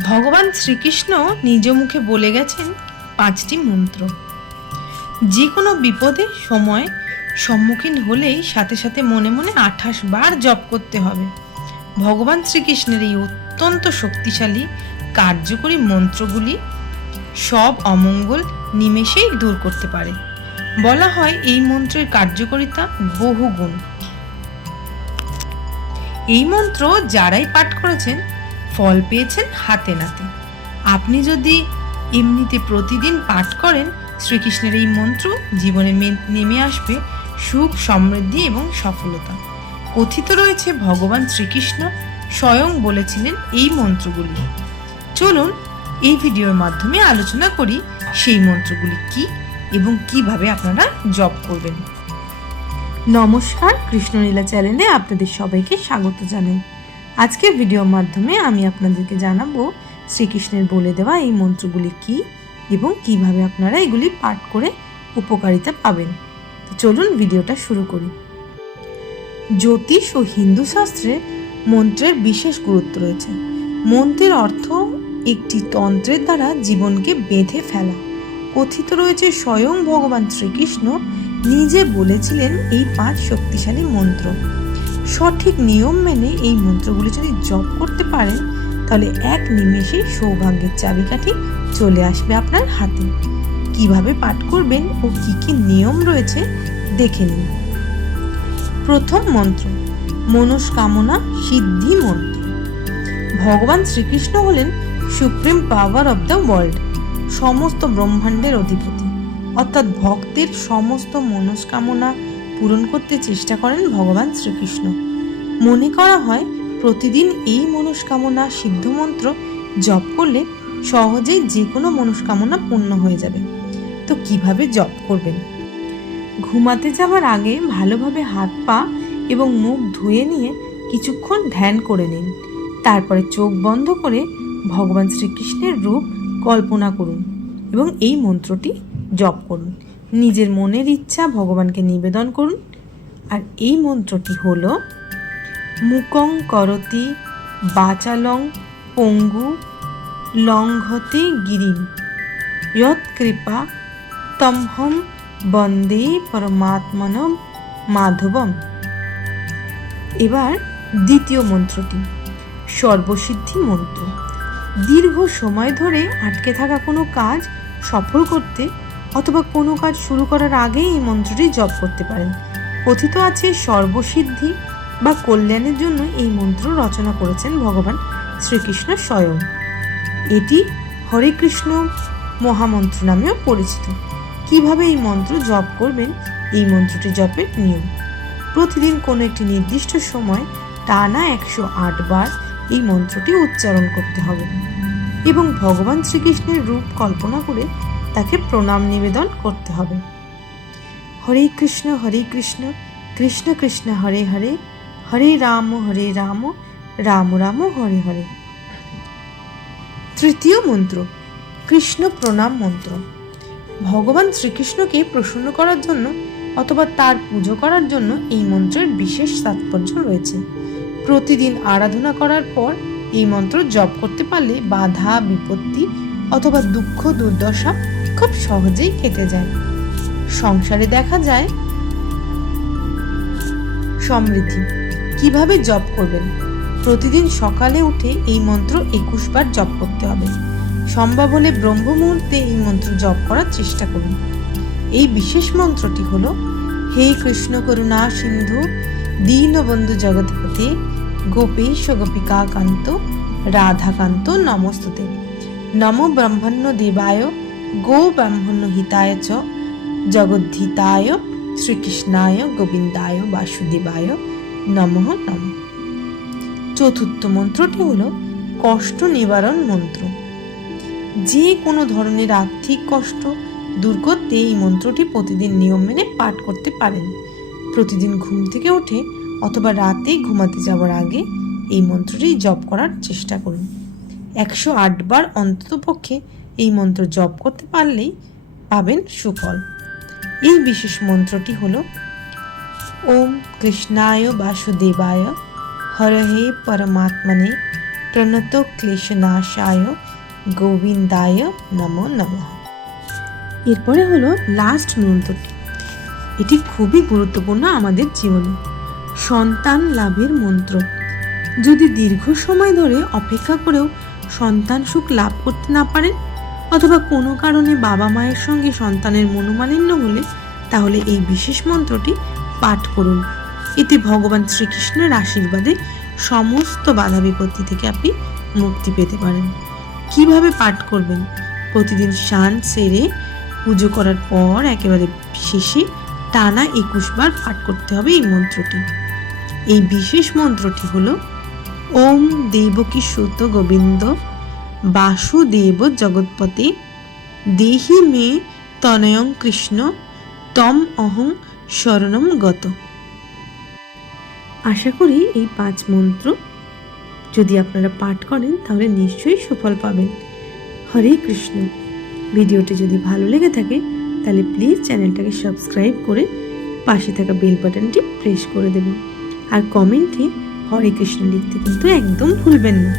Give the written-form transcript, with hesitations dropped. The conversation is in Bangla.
ভগবান শ্রীকৃষ্ণ নিজ মুখে বলে গেছেন 5টি মন্ত্র। যে কোনো বিপদে সময় সম্মুখীন হলেই সাথে সাথে মনে মনে 28 বার জপ করতে হবে। ভগবান শ্রীকৃষ্ণের এই অত্যন্ত শক্তিশালী কার্যকরী মন্ত্রগুলি সব অমঙ্গল নিমেষেই দূর করতে পারে। বলা হয় এই মন্ত্রের কার্যকারিতা বহুগুণ। এই মন্ত্র যারাই পাঠ করেছেন ফল পেয়েছেন হাতে নাতে। আপনি যদি এমনিতে প্রতিদিন পাঠ করেন শ্রীকৃষ্ণের এই মন্ত্র, জীবনে নেমে আসবে সুখ, সমৃদ্ধি এবং সফলতা। কথিত রয়েছে ভগবান শ্রীকৃষ্ণ স্বয়ং বলেছিলেন এই মন্ত্রগুলি। চলুন এই ভিডিওর মাধ্যমে আলোচনা করি সেই মন্ত্রগুলি কি এবং কিভাবে আপনারা জপ করবেন। নমস্কার, কৃষ্ণলীলা চ্যানেলে আপনাদের সবাইকে স্বাগত জানাই। আজকের ভিডিওর মাধ্যমে আমি আপনাদেরকে জানাবো শ্রীকৃষ্ণের বলে দেওয়া এই মন্ত্রগুলি কি এবং কিভাবে আপনারা এগুলি পাঠ করে উপকারিতা পাবেন। তো চলুন ভিডিওটা শুরু করি। জ্যোতিষ ও হিন্দু শাস্ত্রে মন্ত্রের বিশেষ গুরুত্ব রয়েছে। মন্ত্রের অর্থ একটি তন্ত্রের দ্বারা জীবনকে বেঁধে ফেলা। কথিত রয়েছে স্বয়ং ভগবান শ্রীকৃষ্ণ নিজে বলেছিলেন এই 5 শক্তিশালী মন্ত্র। সঠিক নিয়ম মেনে এই মন্ত্রগুলি যদি জপ করতে পারেন তাহলে এক নিমেষে সৌভাগ্যের চাবিকাঠি চলে আসবে আপনার হাতে। কিভাবে পাঠ করবেন ও কি কি নিয়ম রয়েছে দেখে নিন। প্রথম মন্ত্র, মনস্কামনা সিদ্ধি মন্ত্র। ভগবান শ্রীকৃষ্ণ হলেন supreme power of the world, সমস্ত ব্রহ্মাণ্ডের অধিপতি। অর্থাৎ ভক্তের সমস্ত মনস্কামনা পূরণ করতে চেষ্টা করেন ভগবান শ্রীকৃষ্ণ। মনে করা হয় প্রতিদিন এই মনস্কামনা সিদ্ধ মন্ত্র জপ করলে সহজেই যে কোনো মনস্কামনা পূর্ণ হয়ে যাবে। তো কিভাবে জপ করবেন? ঘুমাতে যাওয়ার আগে ভালোভাবে হাত পা এবং মুখ ধুয়ে নিয়ে কিছুক্ষণ ধ্যান করে নিন। তারপরে চোখ বন্ধ করে ভগবান শ্রীকৃষ্ণের রূপ কল্পনা করুন এবং এই মন্ত্রটি জপ করুন। নিজের মনের ইচ্ছা ভগবানকে নিবেদন করুন। আর এই মন্ত্রটি হলো মুকং করতি বাচালং পঙ্গু লঙ্ঘতে গিরিম যৎ কৃপা তমহম বন্দে পরমাত্মনম মাধবম। এবার দ্বিতীয় মন্ত্রটি সর্বসিদ্ধি মন্ত্র। দীর্ঘ সময় ধরে আটকে থাকা কোনো কাজ সফল করতে অথবা কোনো কাজ শুরু করার আগে এই মন্ত্রটি জপ করতে পারেন। কথিত আছে সর্বসিদ্ধি বা কল্যাণের জন্য এই মন্ত্র রচনা করেছেন ভগবান শ্রীকৃষ্ণ স্বয়ং। এটি হরে কৃষ্ণ মহামন্ত্র নামেও পরিচিত। কিভাবে এই মন্ত্র জপ করবেন? এই মন্ত্রটি জপের নিয়ম: প্রতিদিন কোনো একটি নির্দিষ্ট সময় টানা 108 বার এই মন্ত্রটি উচ্চারণ করতে হবে এবং ভগবান শ্রীকৃষ্ণের রূপ কল্পনা করে তাকে প্রণাম নিবেদন করতে হবে। হরে কৃষ্ণ কৃষ্ণ কৃষ্ণ হরে হরে, হরে রাম রাম রাম হরে হরে। তৃতীয় মন্ত্র, কৃষ্ণ প্রণাম মন্ত্র। ভগবান শ্রীকৃষ্ণকে প্রসন্ন করার জন্য অথবা তার পুজো করার জন্য এই মন্ত্রের বিশেষ তাৎপর্য রয়েছে। প্রতিদিন আরাধনা করার পর এই মন্ত্র জপ করতে পারলে বাধা বিপত্তি অথবা দুঃখ দুর্দশা খুব সহজেই কেটে যায়। সংসারে দেখা যায় সমৃদ্ধি। কিভাবে জপ করবেন? প্রতিদিন সকালে উঠে এই মন্ত্র 21 বার জপ করতে হবে। সম্ভব হলে ব্রহ্ম মুহূর্তে এই মন্ত্র জপ করার চেষ্টা করুন। এই বিশেষ মন্ত্রটি হলো হে কৃষ্ণ করুণা সিন্ধু দীনবন্ধু জগৎপতে গোপেশ গোপিকা কান্ত রাধাকান্ত নমস্তুতে। নমো ব্রহ্মণ্য দেবায় গো ব্রাহ্মণ্য হিতায় চ জগদ্ধিতায় শ্রীকৃষ্ণায় গোবিন্দায় বাসুদেবায় নমঃ নমঃ। চতুর্থ মন্ত্রটি হলো কষ্ট নিবারণ মন্ত্র। যে কোনো ধরনের আর্থিক কষ্ট দূর করতে এই মন্ত্রটি প্রতিদিন নিয়ম মেনে পাঠ করতে পারেন। প্রতিদিন ঘুম থেকে উঠে অথবা রাতে ঘুমাতে যাওয়ার আগে এই মন্ত্রটি জপ করার চেষ্টা করুন। 108 বার অন্ততপক্ষে এই মন্ত্র জপ করতে পারলেই পাবেন সুফল। এই বিশেষ মন্ত্রটি হলো ওম কৃষ্ণায় বাসুদেবায় হরহে পরমাত্মনে প্রণত ক্লেশনাশায় গোবিন্দায় নমো নমঃ। এরপরে হলো লাস্ট মন্ত্রটি। এটি খুবই গুরুত্বপূর্ণ আমাদের জীবনে। সন্তান লাভের মন্ত্র। যদি দীর্ঘ সময় ধরে অপেক্ষা করেও সন্তান সুখ লাভ করতে না পারেন, অথবা কোনো কারণে বাবা মায়ের সঙ্গে সন্তানের মনোমালিন্য হলে, তাহলে এই বিশেষ মন্ত্রটি পাঠ করুন। এতে ভগবান শ্রীকৃষ্ণের আশীর্বাদে সমস্ত বাধা বিপত্তি থেকে আপনি মুক্তি পেতে পারেন। কিভাবে পাঠ করবেন? প্রতিদিন স্নান সেরে পুজো করার পর একেবারে শেষে টানা 21 বার পাঠ করতে হবে এই মন্ত্রটি। এই বিশেষ মন্ত্রটি হলো ওম দেবকী সুত গোবিন্দ বাসুদেব জগৎপতি দেহি মে তনয়ং কৃষ্ণ তম অহং শরণম গত। আশা করি এই 5 মন্ত্র যদি আপনারা পাঠ করেন তাহলে নিশ্চয়ই সুফল পাবেন। হরে কৃষ্ণ। ভিডিওটি যদি ভালো লেগে থাকে তাহলে প্লিজ চ্যানেলটাকে সাবস্ক্রাইব করে পাশে থাকা বেল বাটনটি প্রেস করে দেবেন। আর কমেন্টে হরে কৃষ্ণ লিখতে কিন্তু একদম ভুলবেন না।